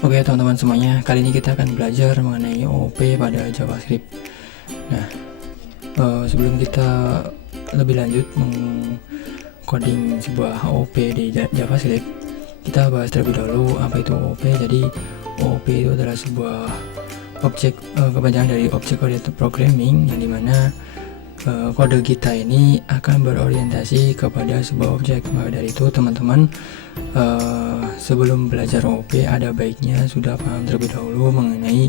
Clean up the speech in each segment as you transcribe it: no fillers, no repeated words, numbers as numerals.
Oke teman-teman semuanya, kali ini kita akan belajar mengenai OOP pada JavaScript. Nah, sebelum kita lebih lanjut mengcoding sebuah OOP di JavaScript, kita bahas terlebih dahulu apa itu OOP. Jadi OOP itu adalah sebuah objek kepanjangan dari Object Oriented Programming, yang dimana kode kita ini akan berorientasi kepada sebuah objek. Maka dari itu teman-teman, sebelum belajar OOP ada baiknya sudah paham terlebih dahulu mengenai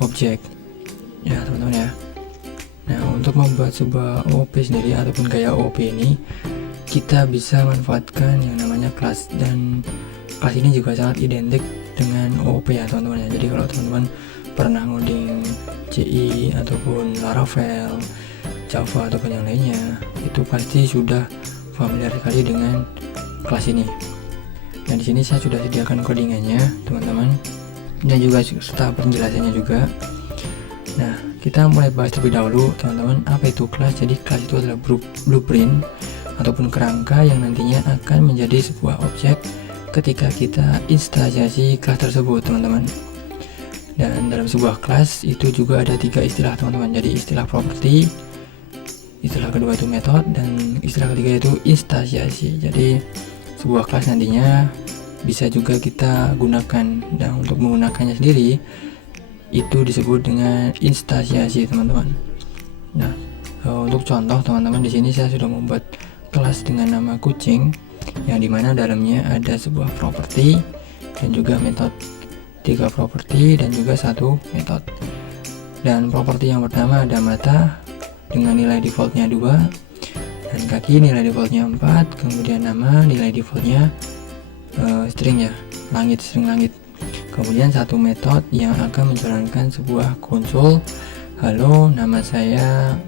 objek ya teman-teman ya. Nah, untuk membuat sebuah OOP sendiri ataupun gaya OOP ini, kita bisa manfaatkan yang namanya kelas, dan kelas ini juga sangat identik dengan OOP ya teman-teman ya. Jadi kalau teman-teman pernah ngoding CI ataupun Laravel, Java ataupun yang lainnya, itu pasti sudah familiar sekali dengan kelas ini. Nah, di sini saya sudah sediakan codingannya teman-teman, dan juga serta penjelasannya juga. Nah, kita mulai bahas terlebih dahulu teman-teman, apa itu kelas. Jadi kelas itu adalah blueprint ataupun kerangka yang nantinya akan menjadi sebuah objek ketika kita instansiasi kelas tersebut teman-teman. Dan dalam sebuah kelas itu juga ada 3 istilah teman-teman. Jadi istilah property, istilah kedua itu method, dan istilah ketiga itu instansiasi. Jadi sebuah kelas nantinya bisa juga kita gunakan, dan untuk menggunakannya sendiri itu disebut dengan instansiasi teman-teman. Nah, untuk contoh teman-teman, di sini saya sudah membuat kelas dengan nama kucing, yang dimana dalamnya ada sebuah properti dan juga metode. 3 properti dan juga 1 metode. Dan properti yang pertama ada mata dengan nilai defaultnya 2, dan kaki nilai defaultnya 4, kemudian nama nilai defaultnya string ya, langit, string langit. Kemudian 1 metode yang akan menjalankan sebuah konsol. Halo, nama saya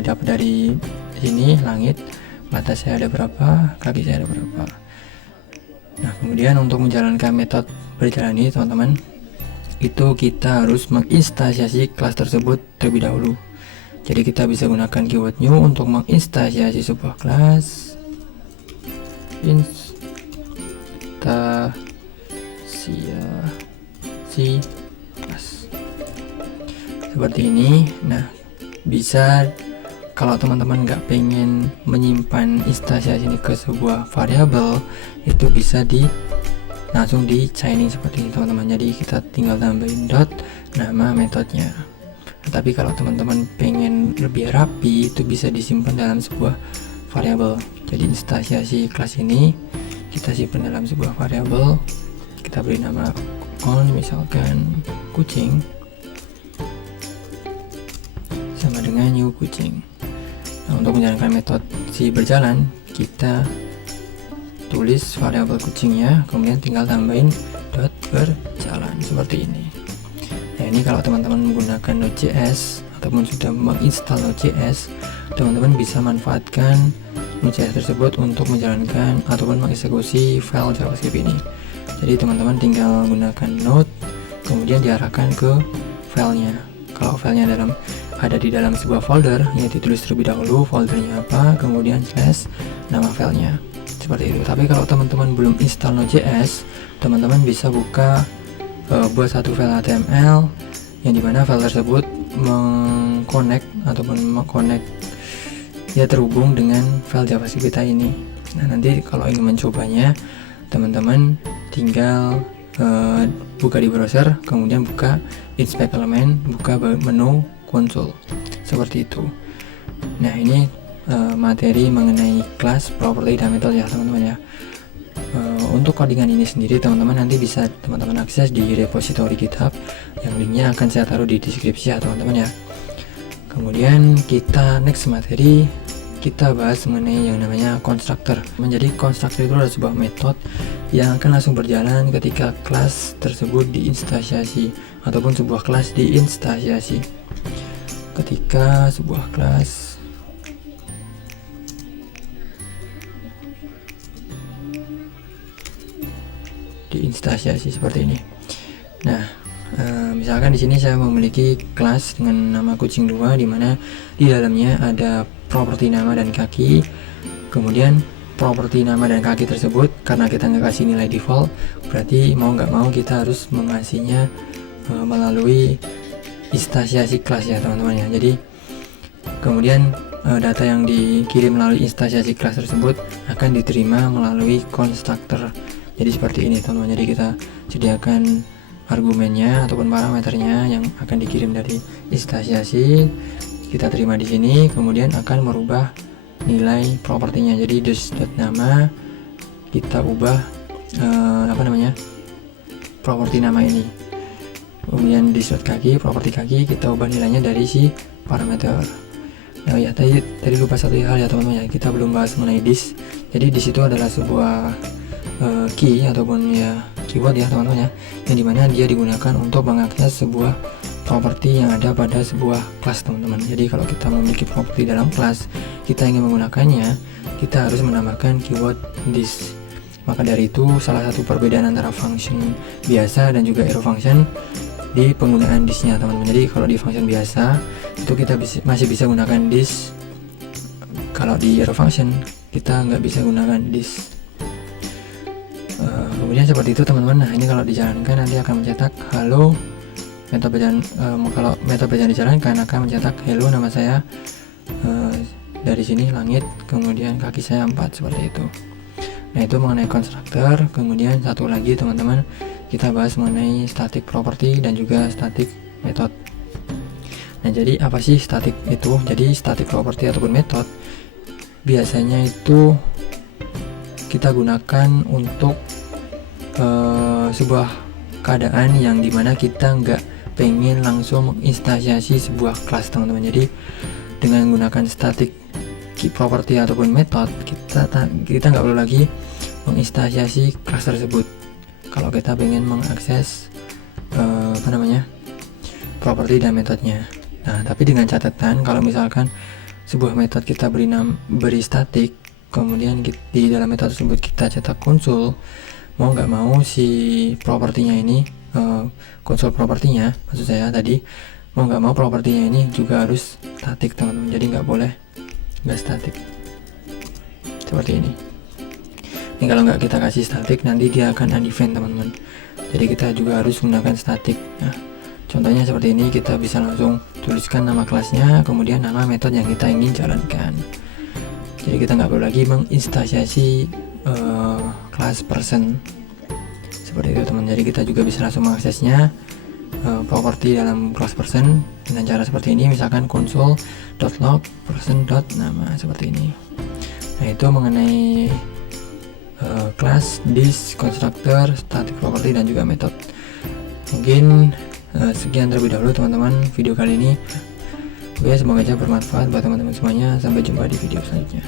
dapat dari sini langit, mata saya ada berapa, kaki saya ada berapa. Nah, kemudian untuk menjalankan metode berjalan ini teman-teman, itu kita harus menginstansiasi kelas tersebut terlebih dahulu. Jadi kita bisa gunakan keyword new untuk menginstansiasi sebuah kelas. Instansiasi kelas seperti ini. Nah, bisa kalau teman-teman nggak pengen menyimpan instansiasi ini ke sebuah variabel, itu bisa langsung di chaining seperti ini teman-teman. Jadi kita tinggal tambahin dot nama metodenya. Tapi kalau teman-teman pengen lebih rapi, itu bisa disimpan dalam sebuah variabel. Jadi instansiasi kelas ini kita simpan dalam sebuah variabel. Kita beri nama on, misalkan kucing, sama dengan new kucing. Nah, untuk menjalankan metode si berjalan, kita tulis variabel kucingnya, kemudian tinggal tambahin dot berjalan seperti ini. Nah, ini kalau teman-teman menggunakan Node.js ataupun sudah menginstal Node.js, teman-teman bisa manfaatkan Node.js tersebut untuk menjalankan ataupun mengeksekusi file JavaScript ini. Jadi teman-teman tinggal menggunakan Node, kemudian diarahkan ke filenya. Kalau filenya ada di dalam sebuah folder, yang ditulis terlebih dahulu foldernya apa, kemudian slash nama filenya seperti itu. Tapi kalau teman-teman belum install Node.js, teman-teman bisa buka buat satu file HTML, yang dimana file tersebut mengconnect ya, terhubung dengan file JavaScript kita ini. Nah, nanti kalau ingin mencobanya, teman-teman tinggal buka di browser, kemudian buka inspect element, buka menu konsol seperti itu. Nah, ini materi mengenai kelas, property, dan metode ya teman-teman ya. Untuk codingan ini sendiri teman-teman nanti bisa teman-teman akses di repository GitHub, yang linknya akan saya taruh di deskripsi ya teman-teman ya. Kemudian kita next materi, kita bahas mengenai yang namanya constructor. Menjadi constructor itu adalah sebuah metode yang akan langsung berjalan ketika kelas tersebut diinstansiasi ataupun sebuah kelas diinstansiasi. Ketika sebuah kelas diinstansiasi seperti ini. Nah, misalkan di sini saya memiliki kelas dengan nama kucing 2, di mana di dalamnya ada properti nama dan kaki, kemudian properti nama dan kaki tersebut, karena kita nggak kasih nilai default, berarti mau nggak mau kita harus mengasihnya melalui instansiasi kelas ya teman-teman ya. Jadi kemudian data yang dikirim melalui instansiasi kelas tersebut akan diterima melalui konstruktor. Jadi seperti ini teman-teman. Jadi kita sediakan argumennya ataupun parameternya yang akan dikirim dari instansiasi, kita terima di sini, kemudian akan merubah nilai propertinya. Jadi this.nama kita ubah properti nama ini, kemudian this.kaki properti kaki kita ubah nilainya dari si parameter. Nah ya, tadi lupa satu hal ya teman-teman ya, kita belum bahas mengenai this. Jadi this itu adalah sebuah key ataupun ya keyword ya teman-teman ya, yang dimana dia digunakan untuk mengakses sebuah properti yang ada pada sebuah kelas teman-teman. Jadi kalau kita memiliki properti dalam kelas, kita ingin menggunakannya, kita harus menambahkan keyword this. Maka dari itu salah satu perbedaan antara function biasa dan juga arrow function di penggunaan this-nya teman-teman. Jadi kalau di function biasa itu kita masih bisa gunakan this, kalau di arrow function kita nggak bisa gunakan this. Kemudian seperti itu teman-teman. Nah ini kalau dijalankan nanti akan mencetak halo. Kalau metode belajar dijalankan akan mencetak hello nama saya, dari sini langit, kemudian kaki saya 4 seperti itu. Nah itu mengenai konstruktor. Kemudian satu lagi teman-teman, kita bahas mengenai static property dan juga static method. Nah jadi apa sih static itu? Jadi static property ataupun method biasanya itu kita gunakan untuk sebuah keadaan yang dimana kita nggak pengen langsung menginstansiasi sebuah kelas teman-teman. Jadi dengan menggunakan static property ataupun method, kita nggak perlu lagi menginstansiasi kelas tersebut kalau kita pengen mengakses properti dan metodenya. Nah tapi dengan catatan, kalau misalkan sebuah metode kita beri static, kemudian di dalam metode tersebut kita cetak konsol, mau nggak mau si propertinya ini, konsol propertinya maksud saya tadi, mau nggak mau propertinya ini juga harus static teman-teman. Jadi nggak boleh nggak static seperti ini. Ini kalau nggak kita kasih static nanti dia akan undefined teman-teman. Jadi kita juga harus menggunakan static. Nah contohnya seperti ini, kita bisa langsung tuliskan nama kelasnya, kemudian nama metode yang kita ingin jalankan. Jadi kita nggak perlu lagi menginstansiasi kelas person seperti itu teman. Jadi kita juga bisa langsung mengaksesnya properti dalam kelas person dengan cara seperti ini, misalkan console.log person.nama seperti ini. Nah itu mengenai kelas, this, constructor, static property dan juga method. Mungkin sekian terlebih dahulu teman-teman video kali ini. Oke, semoga aja bermanfaat buat teman-teman semuanya. Sampai jumpa di video selanjutnya.